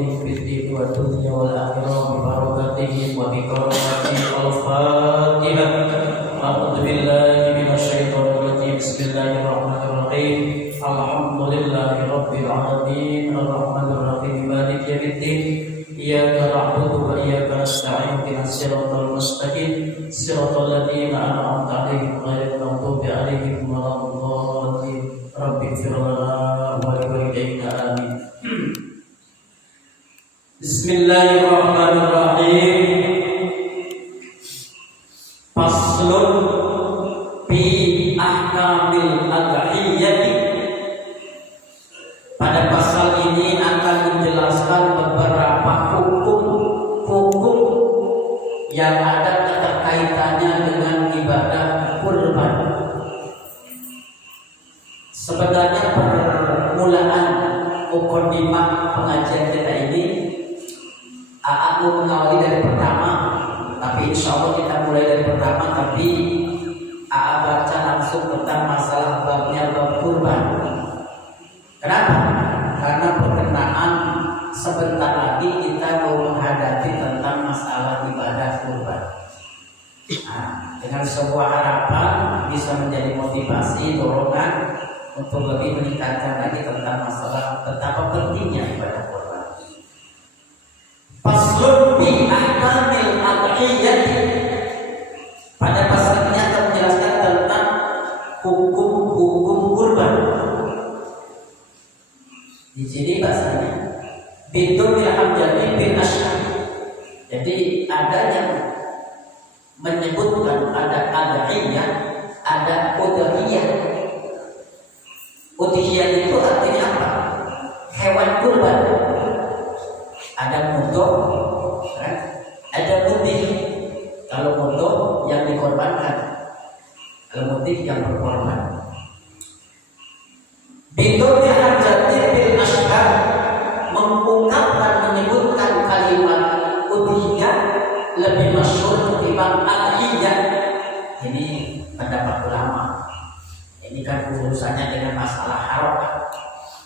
في الدين والدنيا والآخرة ببركاته وبكرامته. الفاتحة. أعوذ بالله من الشيطان الرجيم. بسم الله الرحمن الرحيم. الحمد لله رب العالمين الرحمن الرحيم مالك يوم الدين إياك نعبد وإياك نستعين اهدنا الصراط المستقيم صراط الذين أنعمت عليهم غير المغضوب عليهم ولا الضالين. رب اغفر لنا ولوالدينا آمين. بسم الله الرحمن الرحيم. Faslun fi ahkamil adhiyati. Pada pasal ini akan menjelaskan beberapa hukum yang ada keterkaitannya dengan ibadah kurban. Sebenarnya permulaan mukadimah pengajian kita ini aku mengawali dari pertama, tapi insya Allah kita mulai dari pertama, tapi baca langsung tentang masalah babnya bab kurban. Kenapa? Karena perkenaan sebentar lagi kita mau menghadapi tentang masalah ibadah kurban. Dengan sebuah harapan bisa menjadi motivasi, dorongan untuk lebih meningkatkan lagi tentang masalah betapa pentingnya ibadah kurban. Faslun bi ahkamil adhiyati. Pada pasal ini akan menjelaskan tentang hukum-hukum kurban. Di sini bahasanya bidul hamzati bil asyhar. Jadi ada yang menyebutkan ada adhiyah, ada udhiyah. Udhiyah itu artinya apa? Hewan kurban. Ada mudhoh, ada mudih. Kalau mudhoh yang dikorbankan, kalau mudih yang berkorban. Bidul hamzati bil asyhar, mengungkapkan menyebutkan kalimat udhiyah lebih masyhur ketimbang adhiyah. Ini pendapat ulama. Ini kan urusannya dengan masalah harokat.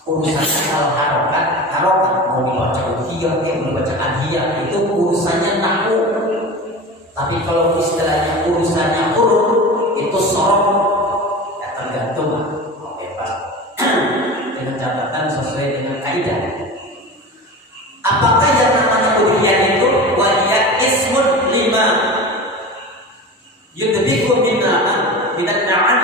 Urusannya kalau harokat mau dibaca udhiyah, mau dibaca adhiyah, itu urusannya nahwu. Tapi kalau istilahnya urusannya huruf, itu sorof. Ya tergantung lah. Dengan catatan sesuai dengan kaidah. Apakah yang namanya udhiyah itu? Wahiyya ismun lima yudbiku minat na'an.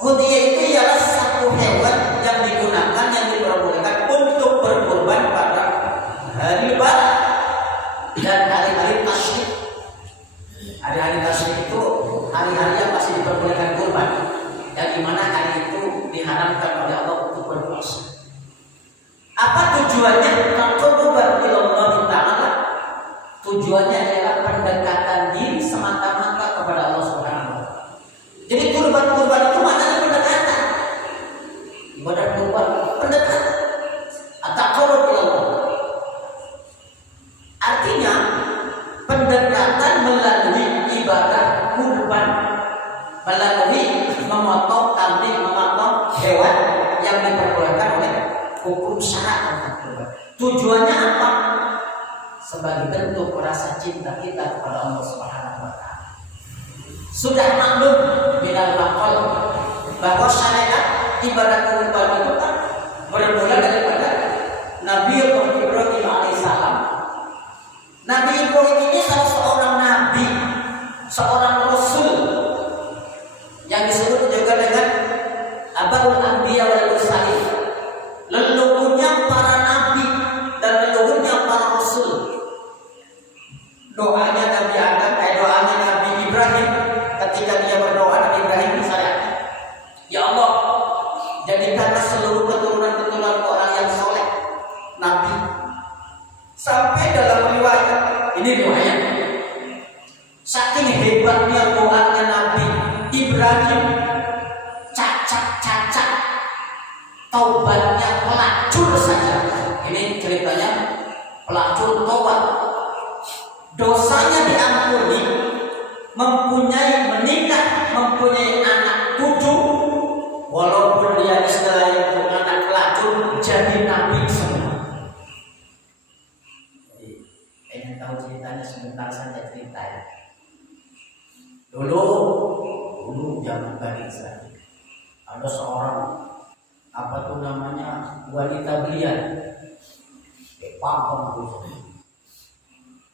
Udhiyah itu ialah satu hewan yang digunakan, yang diperbolehkan untuk berkurban pada hari Lebaran dan hari-hari tasyrik. Hari-hari tasyrik itu hari-hari yang masih diperbolehkan kurban, yang dimana hari itu diharamkan oleh Allah untuk berpuasa. Apa tujuannya? Taqarruban ilallah ta'ala. Tujuannya adalah pendekatan diri semata-mata kepada Allah Subhanahu wa taala. Jadi kurban-kurban itu maknanya pendekatan. Ibadah kurban pendekatan. At-taqarrub ilallah. Artinya pendekatan melalui ibadah kurban, melalui memotong kambing, memotong hewan yang diperbolehkan oleh hukum syara. Tujuannya apa? Sebagai bentuk rasa cinta kita kepada Allah Subhanahu wa taala. Sudah maklum minal maqal bahwa syariat ibadah kurban itu kan bermula daripada Nabi Ibrahim alaihissalam. Nabi Ibrahim ini salah seorang nabi, seorang rasul yang disebut juga dengan Abul Anbiya wal Mursalin, leluhurnya para nabi dan leluhurnya para rasul. Doanya Nabi Adam, doanya Nabi Ibrahim ketika dia berdoa, Nabi Ibrahim misalnya, ya Allah, jadikanlah seluruh keturunan-keturunan orang yang soleh nabi. Sampai dalam riwayat, ini riwayat, saking hebatnya doanya Nabi Ibrahim, cacat, taubatnya pelacur saja. Ini ceritanya pelacur taubat, dosanya diampuni, menikah, mempunyai anak 7, walaupun dia istilahnya anak pelacur, jadi nabi semua. tahu ceritanya sebentar saja ceritanya. Dulu zaman gadis lagi, ada seorang apa tuh namanya wanita belia, paham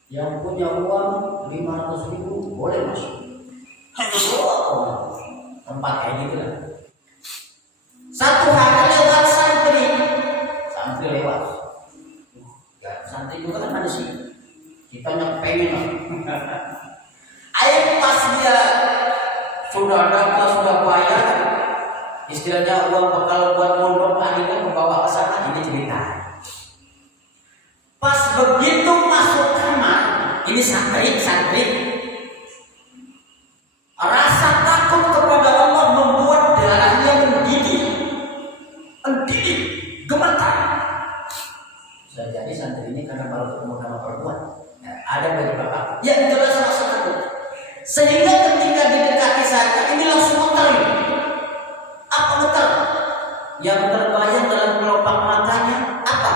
yang punya uang 500.000 boleh masuk. Tempat kayak gitu lah. Satu hari lewat santri lewat. Ya, santri juga kan manusia. Kita pengen ayo pas dia sudah datang, sudah bayar, istilahnya uang bekal buat mondok akhirnya membawa ke sana. Ini cerita. Pas begitu masuk kamar, ini santri rasa takut kepada Allah membuat darahnya mendidih, gemetar. Bisa jadi santri ini karena baru ketemu sama perempuan, ada bagi bapak yang jelas rasa takut, sehingga ketika didekati saja ini langsung getar. Apa getar? Yang terbayang dalam kelopak matanya apa?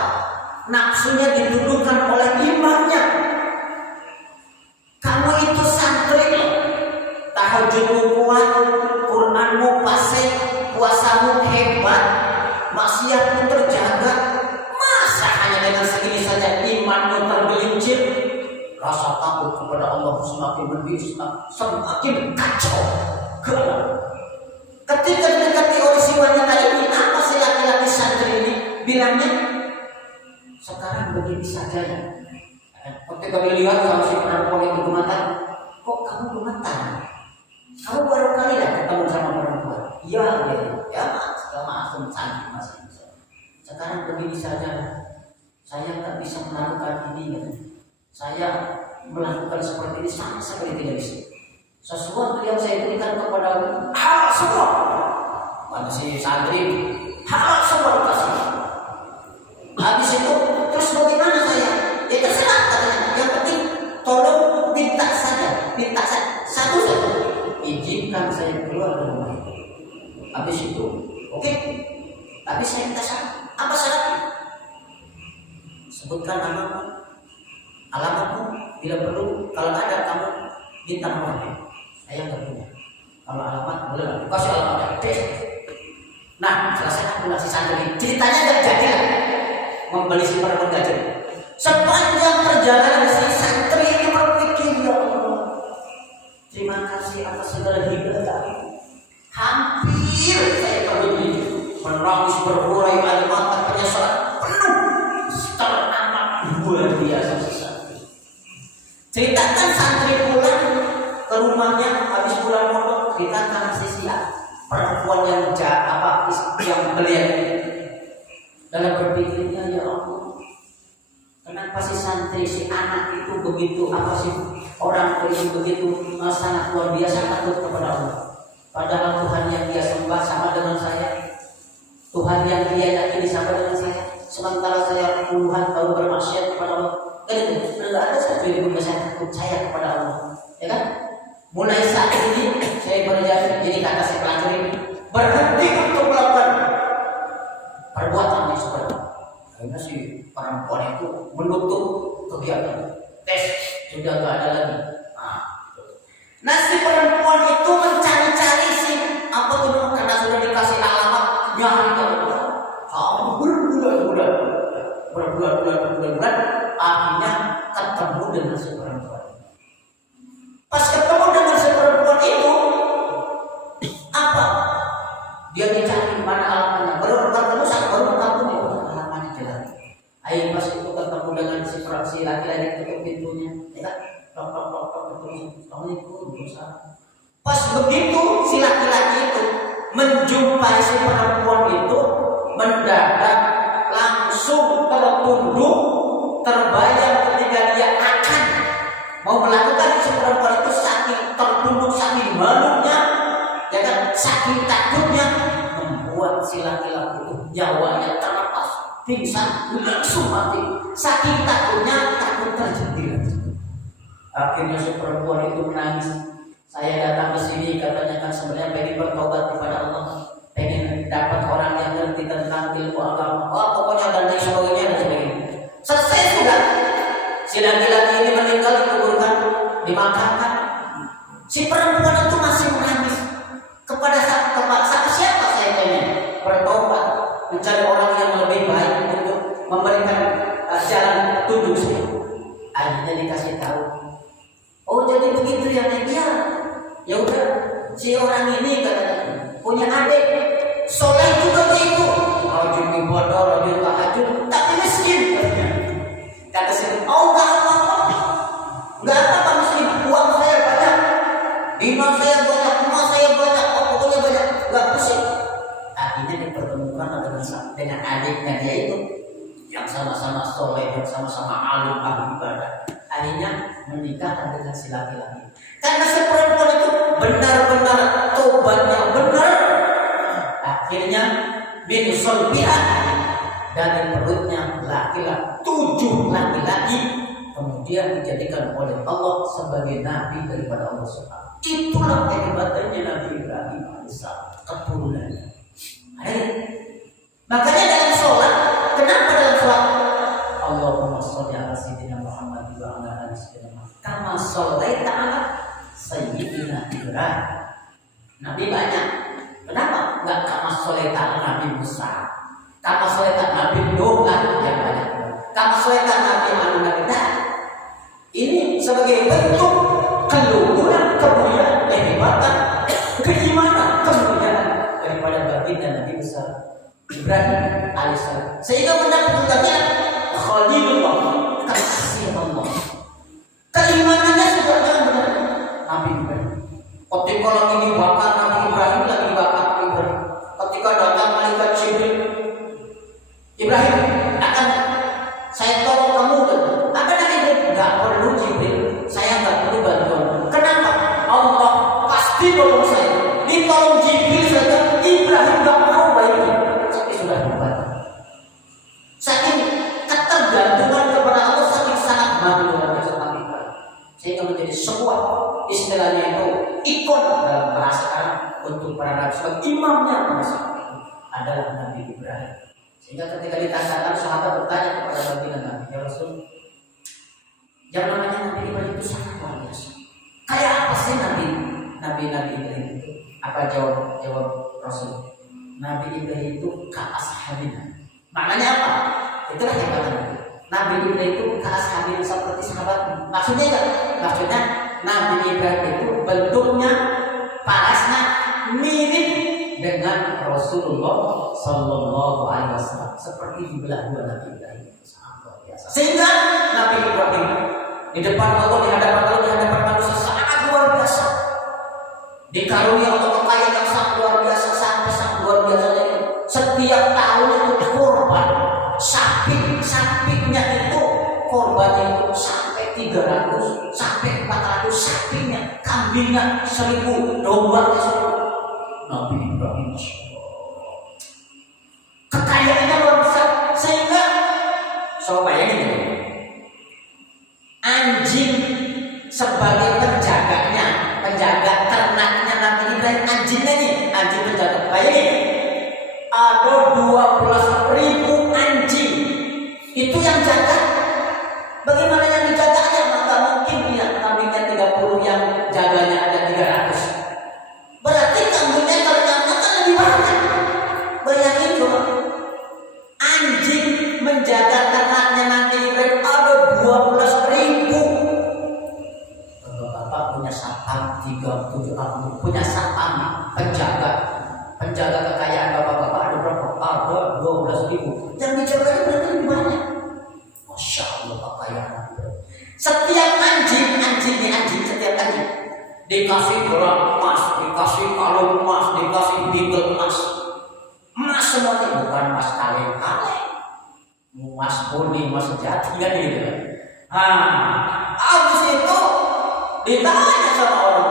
Nafsunya ditundukkan oleh imannya. Kamu itu santri loh, tahajudmu kuat, Quranmu fasih, puasamu hebat, maksiatmu terjaga. Masa hanya dengan segini saja imanmu tergelincir? Rasa takut kepada Allah semakin menbius, semakin kacau. Ketika didekati oleh si wanita ini, apa si laki-laki santri ini bilangnya? Sekarang begini saja ya. Ketika dilihat sama si perempuan itu gemetar, kok kamu gemetar? Kamu baru kali lah ketemu sama perempuan. Iya, maksud santri masih bisa. Sekarang begini saja, saya tak bisa melakukan ini. Saya melakukan seperti ini sama sekali tidak bisa. Sesuatu yang saya berikan kepada halal semua. Pada si santri halal semua dikasih. Habis itu terus bagaimana saya? Ya terserah katanya. Yang penting tolong minta saja. Satu saja. Izinkan saya keluar dari rumah itu. Habis itu, oke. Tapi saya minta syarat. Apa syaratnya? Sebutkan alamatmu. Bila perlu, kalau ada kamu minta nomornya. Saya nggak punya. Kalau alamat boleh lah. Kasih alamatnya. Nah, selesai aku ngasih santri. Ceritanya nggak jadi lah. Membeli si perempuan gak jadi. Sepanjang perjalanan si santri ini berpikir, ya Allah, terima kasih atas segala hidayah. Hampir saya terhenti, menangis berhurai air mata penyesalan penuh, teramat luar biasa si santri. Ceritakan santri pulang ke rumahnya habis pulang mondok, ceritakan si perempuan yang yang belian dalam berpikirnya, ya Allah, kenapa si santri, si anak itu begitu, apa sih orang itu begitu sangat luar biasa takut kepada Allah. Padahal Tuhan yang dia sembah sama dengan saya, Tuhan yang dia yakini sama dengan saya. Sementara saya puluhan tahun bermaksiat kepada Allah. Kan itu tidak ada satu yang saya takut saya kepada Allah, ya kan? Mulai saat ini saya berjanji, jadi kata si pelajar ini berhenti untuk melakukan perbuatan yang seperti itu. Akhirnya si perempuan itu menutup kegiatan. Tes sudah tidak ada lagi. Nah si perempuan itu mencari-cari si apa tuh, karena sudah dikasih alamat, nyari berbulan-bulan, akhirnya ketemu dengan si perempuan. Pas ketemu dengan si perempuan itu, apa? Dia dicari mana alamatnya. Baru ketemu alamatnya jelas. Ayo pas itu ketemu dengan si laki-laki tutup pintunya, ya kan? Tok ketemu. Assalamualaikum, pas begitu si laki-laki itu menjumpai si perempuan itu, mendadak langsung tertunduk, terbayang ketika dia akan mau melakukan si perempuan itu, saking tertunduk, saking malunya, ya kan, saking takutnya, membuat si laki-laki itu nyawanya terlepas, pingsan, langsung mati. Saking takutnya, takut terjepit. Akhirnya si perempuan itu menangis. Saya datang ke sini katanya kan sebenarnya pengen bertobat kepada Allah, pengen dapat orang yang ngerti tentang ilmu agama. Oh pokoknya dan lain sebagainya dan sebagainya. Selesai sudah. Si laki-laki ini meninggal dikuburkan, dimakamkan. Si perempuan itu masih menangis. Kepada siapa saya tanya? Bertobat, mencari orang yang lebih baik untuk memberikan jalan tunjuk saya. Akhirnya dikasih tahu. Oh jadi begitu ya dia. Ya udah, si orang ini katanya punya adik soleh juga begitu. Rajin ibadah, rajin tahajud, tapi miskin. Kata si, oh enggak apa-apa, enggak apa-apa miskin. Uang saya banyak, iman saya banyak, rumah saya banyak, oh pokoknya banyak, enggak pusing. Akhirnya dipertemukan dengan adiknya dia itu yang sama-sama soleh, yang sama-sama alim ahli ibadah. Akhirnya menikah dengan si laki-laki. Karena si perempuan itu benar-benar tobatnya benar. Akhirnya min sulbiha, dari perutnya laki-laki 7 laki-laki kemudian dijadikan oleh Allah sebagai nabi daripada Allah Subhanahu. Itulah kehebatannya Nabi Ibrahim alaihissalam, keturunannya. Makanya dalam sholat, kenapa dalam sholat Allahumma sholli ala sayyidina Muhammad wa ala ali sayyidina Muhammad kama shallaita ala sayyidina Ibrahim. Nabi banyak. Kenapa enggak kama shallaita ala Nabi Musa, kama shallaita Nabi Nuh, yang banyak. Kama shallaita Nabi Nabi Dah. Ini sebagai bentuk keluhuran, kemuliaan, kehebatan, keimanan, kemuliaan daripada baginda Nabi besar Ibrahim alaihissalam. Sehingga benar-benarnya Khalilullah, kekasih Allah. Keimanannya sudah benar-benar Nabi Ibrahim. Ketika lagi dibakar Nabi Ibrahim, lagi bakar Nabi Ibrahim. Ketika datang malaikat Jibril, Ibrahim akan saya tolong kamu. Apa Nabi Ibrahim? Enggak perlu Jibril, saya enggak perlu bantuan. Kenapa? Allah pasti tolong saya. Ditolong Jibril saja, Ibrahim enggak mau baiknya. Tapi sudah dibantu. Saking ketergantungan kepada Allah, saking sangat maglumnya Nabi Ibrahim, sehingga menjadi sebuah istilahnya itu ikon dalam bahasa Arab untuk para nabi. Sebagai imamnya bahasa adalah Nabi Ibrahim. Sehingga ketika ditanyakan, sahabat bertanya kepada baginda Nabi, ya Rasul, yang namanya Nabi Ibrahim itu sangat luar biasa. Kayak apa sih Nabi Ibrahim itu? Apa jawab Rasul? Nabi Ibrahim itu ka'ashabina. Maknanya apa? Itulah yang kata Nabi Ibrahim itu ka'ashabina, seperti sahabat. Maksudnya enggak? Maksudnya Nabi Ibrahim itu bentuknya, parasnya mirip dengan Rasulullah Sallallahu Alaihi Wasallam, seperti di belah dua Nabi Ibrahim. Sangat luar biasa. Sehingga Nabi Ibrahim di depan Allah, di hadapan Allah, di hadapan manusia sangat luar biasa. Dikaruniai Allah kekayaan yang sangat luar biasa, sampai sangat luar biasa. Jadi setiap tahun itu korban sapinya itu korbannya itu sampai 300 sampai 400 sapinya, kambingnya 1000, dombanya 1000. Nabi Ibrahim kekayaannya luar biasa. Sehingga coba bayangin ya, anjing sebagai penjaga ternaknya Nabi Ibrahim, anjingnya nih, anjing penjaga. Bayangin, ada 12.000 anjing, itu yang jaga. Bagaimana yang dijaganya? Maka mungkin ya kambingnya 30, yang jaganya ada 300. Berarti kambingnya ternyata kan lebih banyak. Bayangin coba, anjing menjaga ternaknya Nabi Ibrahim ada 12.000. Bapak punya satpam 37, punya satpam penjaga kekayaan bapak-bapak ada berapa? Ada 12.000. Yang dijaganya berarti lebih banyak. Masya Allah kekayaan. Setiap anjing setiap anjing dikasih gelang emas, dikasih kalung emas, dikasih bingkel emas semuanya, bukan emas kaleng-kaleng, emas murni, emas sejati kan gitu. Habis itu ditanya sama orang,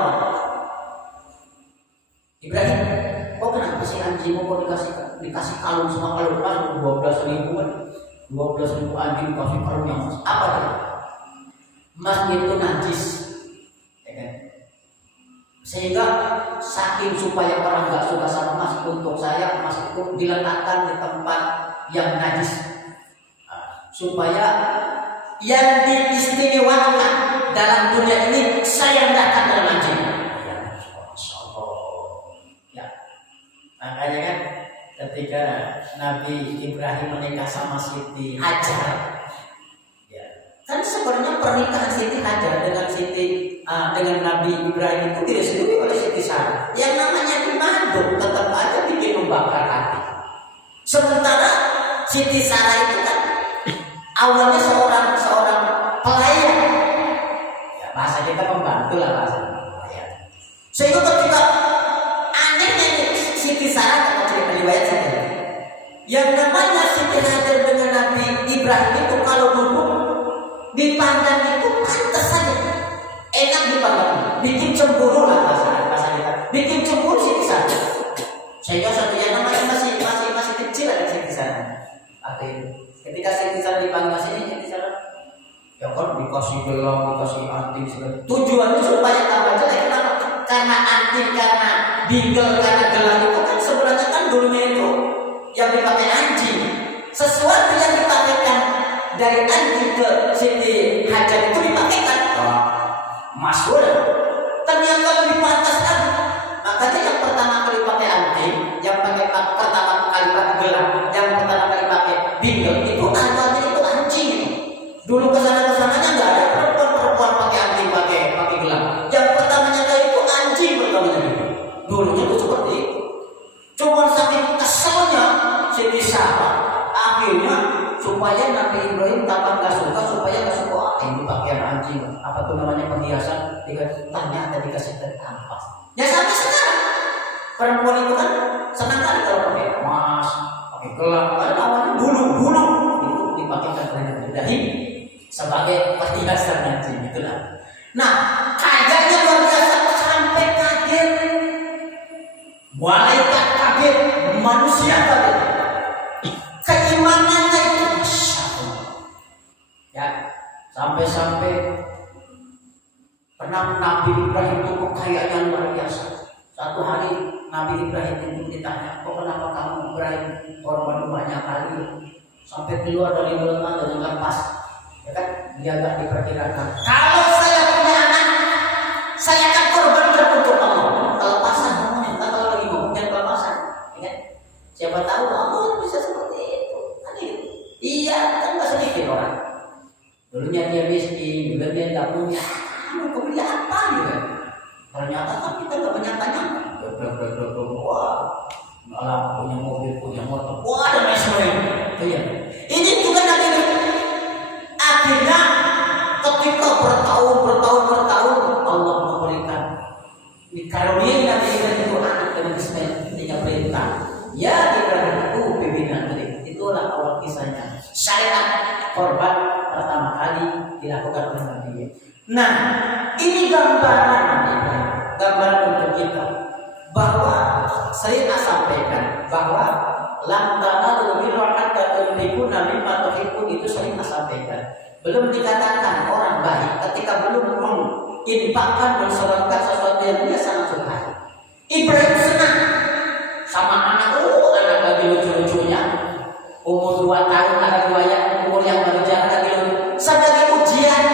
Ibrahim, kok kenapa sih anjingmu kok dikasih kalung semua kalung emas 12.000 kan? 12.000 anjing dikasih kalung yang emas. Apa dia? Emas itu najis, ya kan? Sehingga saking supaya orang nggak suka sama emas, untuk saya emas itu diletakkan di tempat yang najis, supaya yang diistimewakan dalam dunia ini saya datang dalam anjing. Ya, Masya Allah. Ya, makanya kan ketika Nabi Ibrahim menikah sama Siti Hajar, ya, kan sebenarnya pernikahan Siti Hajar dengan Nabi Ibrahim itu direstui oleh Siti Sarah. Yang namanya dimandung tetap aja bikin membakar hati. Sementara Siti Sarah itu kan awalnya seorang pelayan, ya, bahasa kita pembantu lah bahasa pelayan. Sehingga ketika anehnya Siti Sarah kalau cerita riwayat saja, yang namanya Siti Hajar dengan Nabi Ibrahim itu kalau duduk dipandang itu pantas saja, enak dipandang, bikin cemburu lah bahasa kita, bikin cemburu Siti Sarah. Sehingga satunya namanya masih kecil ada Siti Sarah. Ketika Siti Sarah dipanggil sini, Siti Sarah ya kan dikasih gelang, dikasih anting segala. Tujuannya supaya tambah jelek. Kenapa? Karena anting, karena bingel, karena gelang itu kan sebenarnya kan dulunya itu yang dipakai anjing. Sesuatu yang dipakaikan dari anjing ke Siti Hajar itu dipakaikan masyhur. Ternyata lebih pantas kan. Makanya yang pertama kali pakai anting, yang pertama kali pakai gelang, yang pertama kali pakai bingel itu awalnya itu anjing. Dulu kesananya nggak ada perempuan pakai anting, pakai gelang. Yang pertamanya kali itu anjing pertamanya gitu. Dulunya itu seperti itu. Cuma saking keselnya Siti Sarah, akhirnya supaya Nabi Ibrahim tambah nggak suka, ini pakaian anjing, apa tuh namanya perhiasan, tanya tadi dikasih ampas. Ya sampai sekarang perempuan itu kan senang kali kalau pakai emas, pakai gelang. Awalnya bulu itu dipakaikan oleh Nabi Ibrahim sebagai perhiasan anjing itulah. Nah, kayaknya luar biasa sampai kaget, malaikat kaget, manusia kaget. Keimanannya itu Masya Allah. Ya, sampai pernah Nabi Ibrahim itu kekayaan luar biasa. Satu hari Nabi Ibrahim itu ditanya, kok kenapa kamu Ibrahim korban banyak kali sampai keluar dari mulutnya dengan lepas? Ya kan, dia nggak diperkirakan. Kalau saya punya anak, saya akan korbankan untuk Allah. Kelepasan namanya, kalau lagi ngomong jangan kelepasan. Ya, siapa tahu Allah bisa seperti itu. Kan gitu. Iya, kan nggak sedikit orang. Dulunya dia miskin, dulunya dia nggak punya. Kau beli apa gitu? Ternyata kan kita nggak menyangkanya. Wah, malah punya mobil, punya motor. Wah, ada mesra. Iya. Ini juga Nabi akhirnya ketika bertahun Allah memberikan dikarunia Nabi Ibrahim itu anak dengan Ismail, ketika perintah ya Ibrahim aku pimpinan tadi. Itulah awal kisahnya. Syariat korban pertama kali dilakukan oleh Nabi. Nah, ini gambaran untuk kita bahwa saya sampaikan bahwa lantana lebih rokan ketentuan Nabi Matuhipun itu sering sampaikan. Belum dikatakan orang baik ketika belum menginfakkan, mensolatkan sesuatu yang dia sangat sukai. Ibrahim senang sama anak lagi lucu-lucunya, umur 2 tahun ada riwayat umur yang baru jalan lagi lucu. Sebagai ujian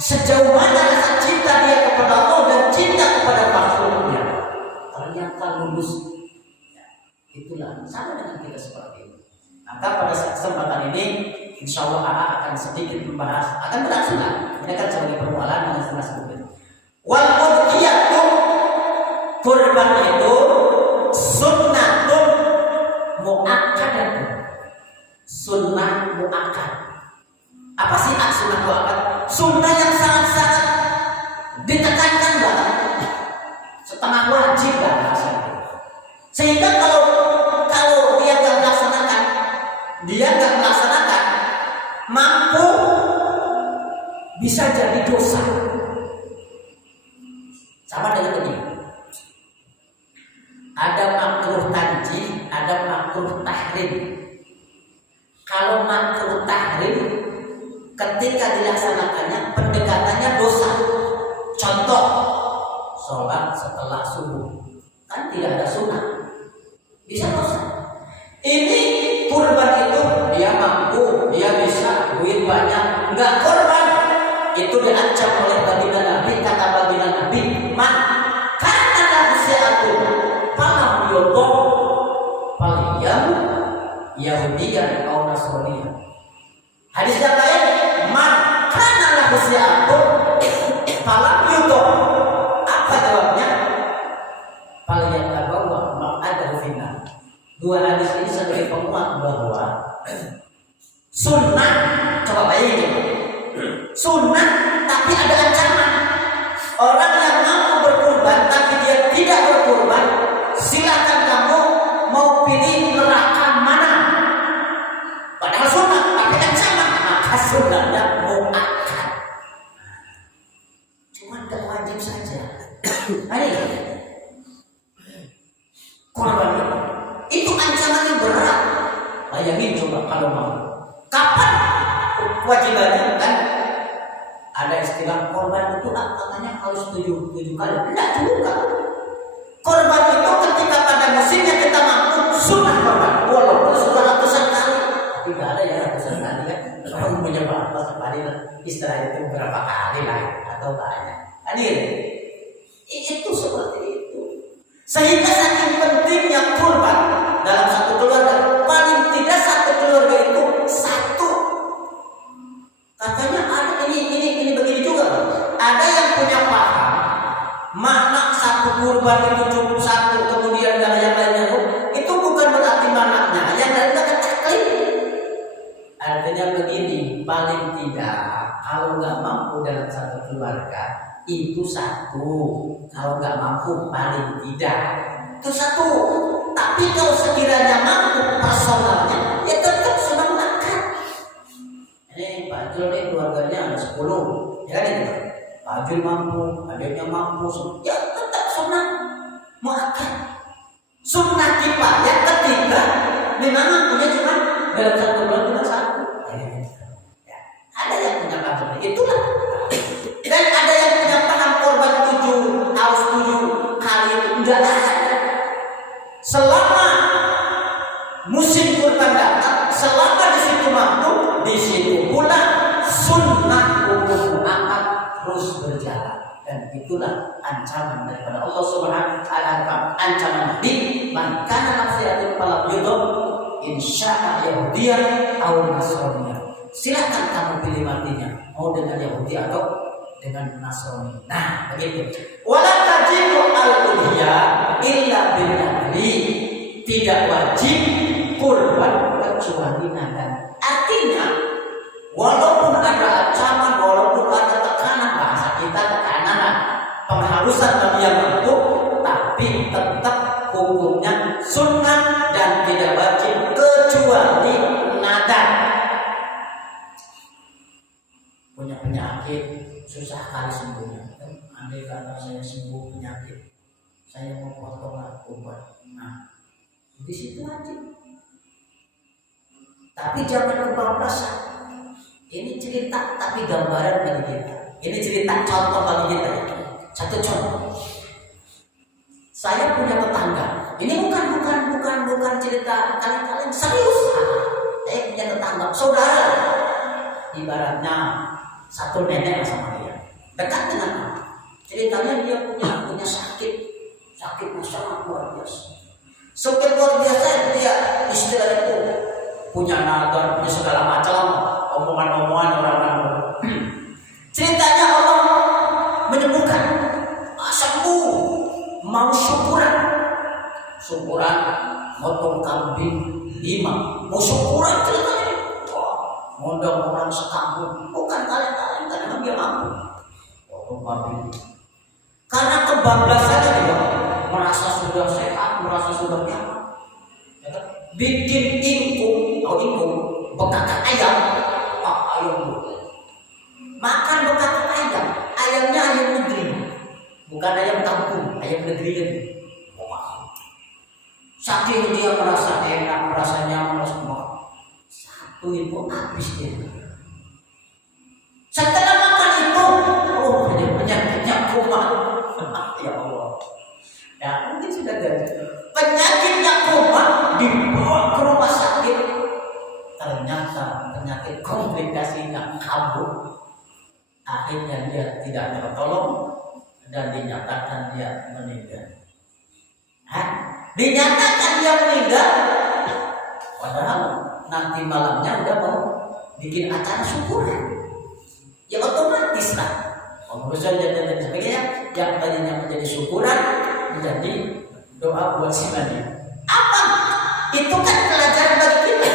sejauh mana rasa cinta dia kepada Allah dan cinta kepada makhluknya. Ternyata lulus. Ya, itulah sama dengan kita seperti itu. Maka pada kesempatan ini insya Allah akan sedikit membahas, akan berlangsung lah. Ini kan sebagai permulaan dengan setengah. Wal udhiyatu, kurban itu sunnatun muakkadatun. Sunnah muakkad. Apa sih sunnah muakkad? Sunnah yang sangat-sangat ditekankan banget, setengah wajib lah rasanya. Sehingga kalau dia nggak melaksanakan, mampu bisa jadi dosa. Sama dengan ini. Ada makruh tanjih, ada makruh tahrim. Kalau makruh tahrim, ketika dilaksanakannya pendekatannya dosa. Contoh, sholat setelah subuh, kan tidak ada sunnah, bisa dosa. Ini kurban itu dia mampu, dia bisa duit banyak. bukannya enggak korban, itu diancam oleh baginda Nabi. Kata baginda Nabi, man karena nasihatun palam yodong paliyam Yahudiyan atau Nasraniyan. Hadis yang lain, man karena nasihatun palam yodong. Apa jawabnya? Paliyam tabawa ma'adahu finnar. Dua hadis ini sebagai penguat bahwa sunnah, coba bayangin, sunnah tapi ada ancaman. Orang yang mampu berkorban tapi dia tidak berkorban, silakan kamu mau pilih neraka mana. Padahal sunnah tapi ancaman, maka sunnahnya muakkad. Cuma tidak wajib saja. Ayo, korban itu ancaman yang berat. Bayangin coba kalau mau. Kapan kewajibannya? Kan ada istilah korban itu katanya harus 7 kali. Tidak juga. Korban itu ketika pada musimnya kita mampu, sunnah korban. Walaupun sudah ratusan kali. Tapi tidak ada ya ratusan kali kan. Orang punya berapa sekali istilah itu berapa kali lah atau banyak. Adil. Itu seperti itu. Sehingga saking pentingnya korban dalam satu keluarga, paling tidak satu keluarga itu satu. Katanya ada ini begini juga, Pak. Ada yang punya paham makna satu kurban itu cukup satu, kemudian yang lainnya itu bukan berarti maknanya yang lainnya taklid. Artinya begini, paling tidak kalau nggak mampu dalam satu keluarga itu satu, kalau nggak mampu paling tidak itu satu. Tapi kalau sekiranya mampu personalnya, ya tetap sudah makan. Ini Pak Jul nih keluarganya ada 10, ya kan itu. Pak Jul mampu, adiknya mampu, ya tetap sunnah makan. Sunnah kifayah ketika memang mampunya cuma dalam satu bulan cuma satu. Ya, ada yang punya paham itulah. Dan ada yang punya paham korban 7 harus 7 kali itu enggak ada. Selama musim kurban datang, selama di situ mampu, di situ pula sunnah hukum akan terus berjalan. Dan itulah ancaman daripada Allah Subhanahu wa taala. Ancaman Nabi, man kana nafsiyatul falaq yudum insya'a Yahudiyan aw Nasraniyan. Silakan kamu pilih matinya, mau dengan Yahudi atau dengan Nasrani. Nah, begitu. Wala tajibu al-udhiyah illa bil nadri. Tidak wajib kurban kecuali nadar. Artinya, walaupun ada ancaman, walaupun ada tekanan, bahasa kita tekanan, pengharusan bagi yang mampu, tapi tetap hukumnya sunnah dan tidak wajib kecuali nadar. Punya penyakit susah kali sembuhnya. Andai kata saya sembuh penyakit, saya mau potong kurban. Nah, di situ wajib. Tapi jangan kebablasan. Ini cerita tapi gambaran bagi kita. Ini cerita contoh bagi kita. Satu contoh. Saya punya tetangga. Ini bukan cerita kalian serius. Saya punya tetangga, saudara. Ibaratnya satu nenek sama dia. Dekat dengan aku. Ceritanya dia punya sakit yang sangat luar biasa. Sakit luar biasa, dia istilah itu punya nadar, punya segala macam omongan-omongan orang-orang. Ceritanya Allah menyembuhkan, sembuh, mau syukuran, motong kambing 5, mau syukuran ceritanya. Ngundang orang sekampung, bukan kalian karena dia mampu. Potong kambing. Karena kebablasannya juga merasa sudah sehat, merasa sudah nyaman. Bikin ingkung bekakak ayam, makan bekakak ayam, ayamnya ayam negeri, bukan ayam kampung, ayam negeri kan. Saking dia merasa enak, merasa nyaman semua, satu itu habis dia. Setelah makan itu, penyakitnya kumat. Ya Allah, ya mungkin sudah gagal. Penyakitnya kumat dibawa ke rumah sakit. Ternyata penyakit komplikasinya kambuh. Akhirnya dia tidak tertolong dan dinyatakan dia meninggal. Dinyatakan dia meninggal, padahal nanti malamnya udah mau bikin acara syukuran. Ya otomatis lah pengurusan dan sebagainya yang tadinya menjadi syukuran menjadi doa buat si mani. Apa? Itu kan pelajaran bagi kita.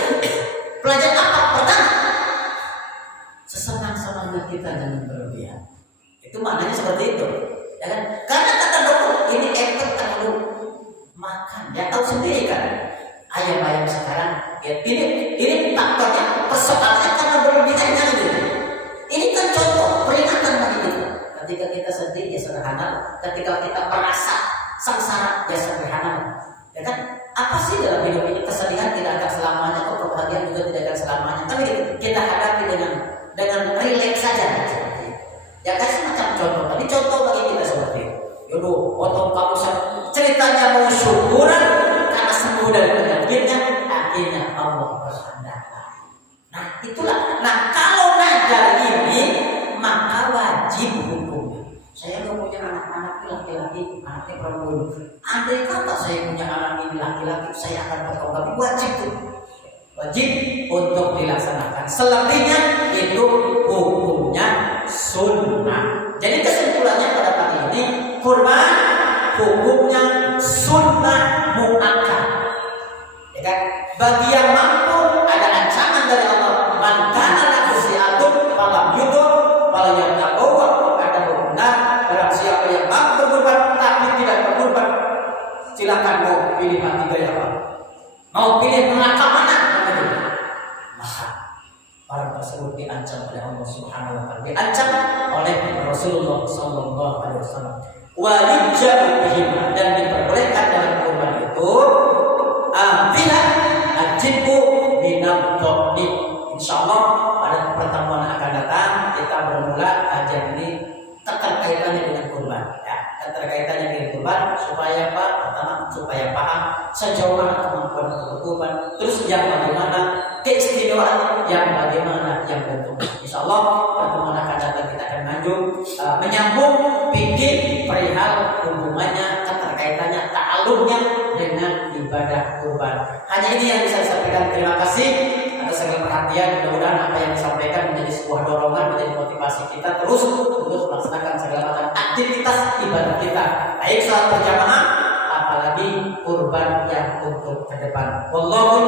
Pelajaran apa? Pertama, sesenang-senangnya kita jangan berlebihan. Itu maknanya seperti itu, ya kan? Karena kata dokter ini efek terlalu makan. Ya tahu sendiri kan, ayam-ayam sekarang. Ya, ini faktornya persoalannya karena berlebihannya gitu. Ini kan contoh peringatan bagi kita. Ketika kita sedih ya sederhana, ketika kita merasa sengsara ya sederhana. Ya kan? Apa sih dalam hidup ini? Kesedihan tidak akan selamanya, kok kebahagiaan juga tidak akan selamanya. Tapi kita hadapi dengan rileks saja. Ya kasih macam contoh. Tadi contoh bagi kita seperti itu. Yaudah, potong kamu ceritanya mau syukuran karena sembuh dari penyakitnya, akhirnya Allah berkehendak. Nah itulah. Nah kalau nadar ini maka wajib hukumnya. Saya nggak punya anak-anak laki-laki, anaknya perempuan. Andai kata saya punya anak ini laki-laki, saya akan bertobat. Wajib tuh. Wajib untuk dilaksanakan. Selebihnya itu hukumnya sunnah. Jadi kesimpulannya pada pagi ini, kurban hukumnya sunnah muakkad. Ya kan? Bagi yang mampu ada ancaman dari Allah. Man kana lahu si'atun falam yudur falam yataqawwa ada benar. Barang siapa yang mampu berkurban tapi tidak berkurban, silakan mau pilih mati gaya apa? Mau pilih neraka mana? Maka orang tersebut diancam oleh Allah Subhanahu wa taala, diancam oleh Rasulullah sallallahu alaihi wasallam. Wajib bihim, dan diperbolehkan dalam kurban itu bila ajibu binabdhi. Insyaallah pada pertemuan akan datang kita bermula kajian ini keterkaitannya dengan kurban. Ya, keterkaitannya dengan kurban supaya apa? Pertama supaya paham sejauh mana kemampuan untuk berkurban, terus yang bagaimana keistimewaan, yang bagaimana yang bentuk. Insyaallah pertemuan akan datang kita akan lanjut menyambung bikin perihal hubungannya, keterkaitannya, ta'alluqnya dengan ibadah kurban. Hanya ini yang bisa saya sampaikan. Terima kasih atas segala perhatian. Mudah-mudahan apa yang disampaikan menjadi sebuah dorongan, menjadi motivasi kita terus untuk melaksanakan segala macam aktivitas ibadah kita, baik salat berjamaah apalagi kurban yang untuk ke depan. Wallahul